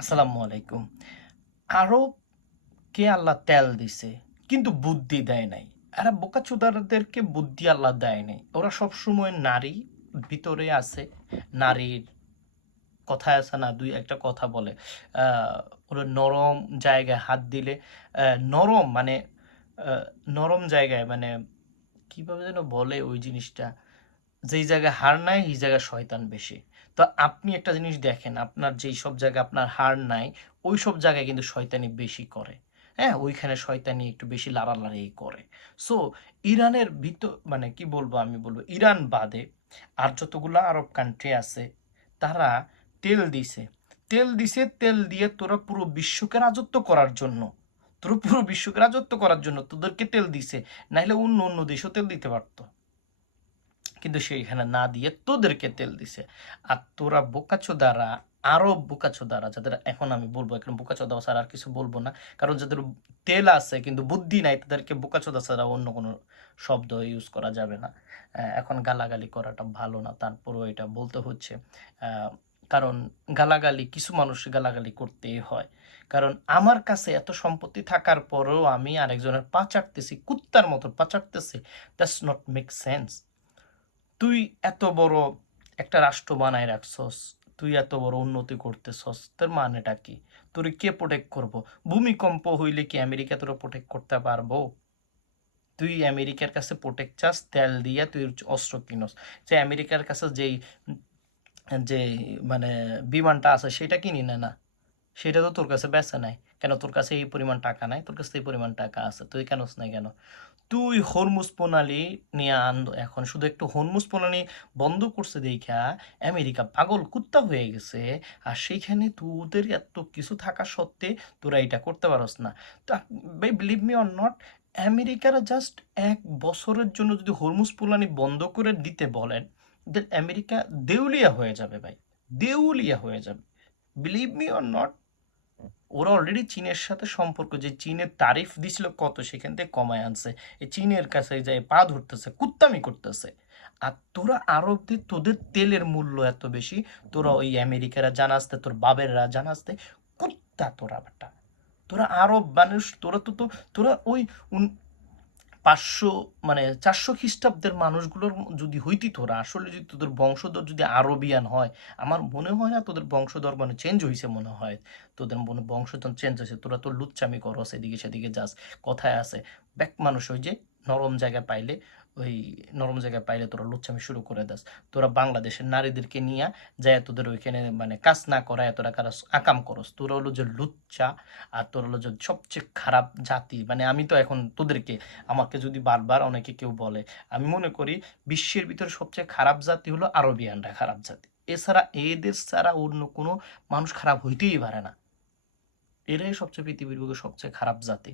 আসসালামু আলাইকুম। আরব কে আল্লাহ তেল দিছে, কিন্তু বুদ্ধি দেয় নাই। এরা বোকাচোদারদেরকে বুদ্ধি আল্লাহ দেয় নাই। ওরা সবসময় নারী ভিতরে আছে, নারীর কথায় আছে না, দুই একটা কথা বলে। ওরা নরম জায়গায় হাত দিলে নরম মানে নরম জায়গায় মানে কীভাবে যেন বলে ওই জিনিসটা? যেই জায়গায় হার নাই, এই জায়গায় শয়তান বেশি। তো আপনি একটা জিনিস দেখেন, আপনার যেই সব জায়গায় আপনার হার নাই, ওই সব জায়গায় কিন্তু শয়তানি বেশি করে। হ্যাঁ ওইখানে শয়তানি একটু বেশি লাড়ালাড়ি করে। সো ইরানের ভিতর মানে কি বলব আমি বলব, ইরান বাদে আর যতগুলো আরব কান্ট্রি আছে, তারা তেল দিছে। তেল দিছে, তেল দিয়ে তোরা পুরো বিশ্বকে রাজত্ব করার জন্য, তোরা পুরো বিশ্বকে রাজত্ব করার জন্য তোদেরকে তেল দিছে। নাহলে অন্য অন্য দেশও তেল দিতে পারতো। কিন্তু সেইখানে না দিয়ে তোদেরকে তেল দিছে। আর তোরা বোকাচো দ্বারা আরও বোকাচো দ্বারা যাদের এখন আমি বলব, এখন বোকাচো দেওয়া ছাড়া আর কিছু বলব না, কারণ যাদের তেল আছে কিন্তু বুদ্ধি নাই, তাদেরকে বোকাচোদা ছাড়া অন্য কোনো শব্দ ইউজ করা যাবে না। এখন গালাগালি করাটা ভালো না, তারপরেও এটা বলতে হচ্ছে। কারণ গালাগালি, কিছু মানুষ গালাগালি করতেই হয়। কারণ আমার কাছে এত সম্পত্তি থাকার পরেও আমি আরেকজনের পা চাটতেছি কুত্তার মতো পা চাটতেছি দ্যাটস নট মেক সেন্স তুই এত বড় একটা রাষ্ট্র বানায় রাখছস, তুই এত বড় উন্নতি করতেছস, তোর মানেটা কি? তোর কে প্রোটেক্ট করব? ভূমিকম্প হইলে কি আমেরিকা তোরা প্রোটেক্ট করতে পারব? তুই আমেরিকার কাছে প্রোটেক্ট চাস, তেল দিয়ে তুই অস্ত্র কিনস। যে আমেরিকার কাছে যেই, যে মানে বিমানটা আছে, সেটা কিনি না না। সেটা তো তোর কাছে বেচা নাই। কেন? তোর কাছে এই পরিমাণ টাকা নাই, তোর কাছে এই পরিমাণ টাকা আছে। তুই কেনস নাই কেন? তুই হরমুজ প্রণালী নিয়ে আনন্দ। এখন শুধু একটু হরমুজ প্রণালী বন্ধ করছে দেখা, আমেরিকা পাগল কুত্তা হয়ে গেছে, আর সেইখানে তোদের এত কিছু থাকা সত্ত্বে তোরা এটা করতে পারস না। তো বিলিভ মি অর নট আমেরিকারা জাস্ট এক বছরের জন্য যদি হরমুজ প্রণালী বন্ধ করে দিতে বলেন আমেরিকা দেউলিয়া হয়ে যাবে ভাই, দেউলিয়া হয়ে যাবে। বিলিভ মি অর নট ওরা অলরেডি চীনের সাথে সম্পর্ক, যে চীনের তারিফ দিছিল কত, সেখান থেকে কমায় আনছে। এই চীনের কাছে যায় পা ধরতেছে, কুত্তামি করতেছে। আর তোরা আরবদের, তোদের তেলের মূল্য এত বেশি, তোরা ওই আমেরিকারা জানাসতে, তোর বাবেরা বাবেররা জানাসতে, কুত্তা তোরা বাটা তোরা আরব মানুষ, তোরা তো তো, তোরা ওই পাঁচশো মানে চারশো খ্রিস্টাব্দের মানুষগুলোর যদি হইতি তোরা, আসলে যদি তোদের বংশধর যদি আরবিয়ান হয়, আমার মনে হয় না তোদের বংশধর মানে চেঞ্জ হয়েছে মনে হয়। তোদের মনে বংশধর চেঞ্জ হয়েছে তোরা তো লুচ্চামি করস, এদিকে সেদিকে যাস, কথায় আছে। ব্যাক মানুষ ওই যে নরম জায়গা পাইলে ওই নরম জায়গায় পাইলে তোরা লুচ্চামি শুরু করে দাস। তোরা বাংলাদেশের নারীদেরকে নিয়ে যায় তোদের ওইখানে মানে কাজ না করায় তোরা কারা আকাম করস। তোরা হলো যে লুচ্চা আর তোর হলো যে সবচেয়ে খারাপ জাতি। মানে আমি তো এখন তোদেরকে, আমাকে যদি বারবার অনেকে কেউ বলে, আমি মনে করি বিশ্বের ভিতরে সবচেয়ে খারাপ জাতি হলো আরবিয়ানরা খারাপ জাতি। এছাড়া এদের ছাড়া অন্য কোনো মানুষ খারাপ হইতেই পারে না। এরাই সবচেয়ে পৃথিবীর সবচেয়ে খারাপ জাতি।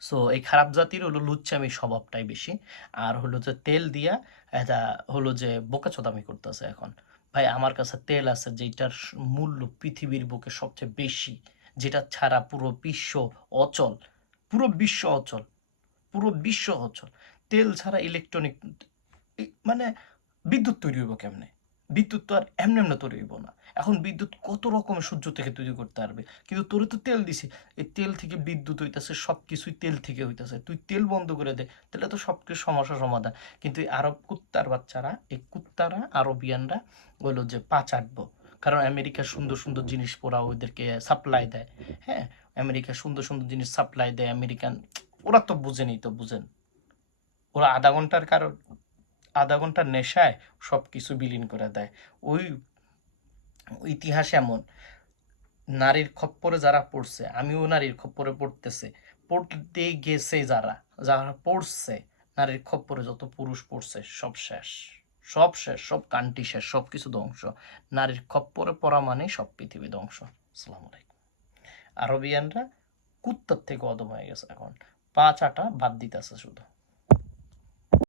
সো এই খারাপ জাতির হলো লুচ্চামি স্বভাবটাই বেশি। আর হলো যে তেল দিয়া, এটা হলো যে বোকাচোদামি করতেছে এখন। ভাই, আমার কাছে তেল আছে যেটার মূল্য পৃথিবীর বুকে সবচেয়ে বেশি, যেটা ছাড়া পুরো বিশ্ব অচল। পুরো বিশ্ব অচল। পুরো বিশ্ব অচল। তেল ছাড়া ইলেকট্রনিক মানে বিদ্যুৎ তৈরি হইব কেমনে? বিদ্যুৎ তো আর এমনি এমনি তৈরি হইব না। এখন বিদ্যুৎ কত রকমের সূর্য থেকে তৈরি করতে পারবে? কিন্তু তোরে তো তেল দিছে। এই তেল থেকে বিদ্যুৎ হইতেছে সব কিছুই তেল থেকে হইতাছে। তুই তেল বন্ধ করে দে তাহলে তো সব কিছু সমস্যা সমাধান। কিন্তু এই আরব কুত্তার বাচ্চারা, এই কুত্তারা, আরবিয়ানরা বলল যে পা চাটবো। কারণ আমেরিকার সুন্দর সুন্দর জিনিস ওরা ওদেরকে সাপ্লাই দেয়। হ্যাঁ আমেরিকা সুন্দর সুন্দর জিনিস সাপ্লাই দেয় আমেরিকান। ওরা তো বুঝেনি তো, বুঝেন? ওরা আধা ঘণ্টার কারণ আধা ঘণ্টার নেশায় সব কিছু বিলীন করে দেয়। ওই ইতিহাস এমন, নারীর খপ্পরে যারা পড়ছে, আমিও নারীর খপ্পরে পড়তেছে। পড়তে গেছে যারা যারা পড়ছে, নারীর খপ্পরে যত পুরুষ পড়ছে, সব শেষ। সব শেষ, সব কান্টি শেষ সব কিছু ধ্বংস। নারীর খপ্পরে পড়া মানে সব পৃথিবী ধ্বংস। আসসালামু আলাইকুম। আরবিয়ানরা কুত্তার থেকে অদম হয়ে গেছে এখন। পা চাটা বাদ দিতেছে শুধু।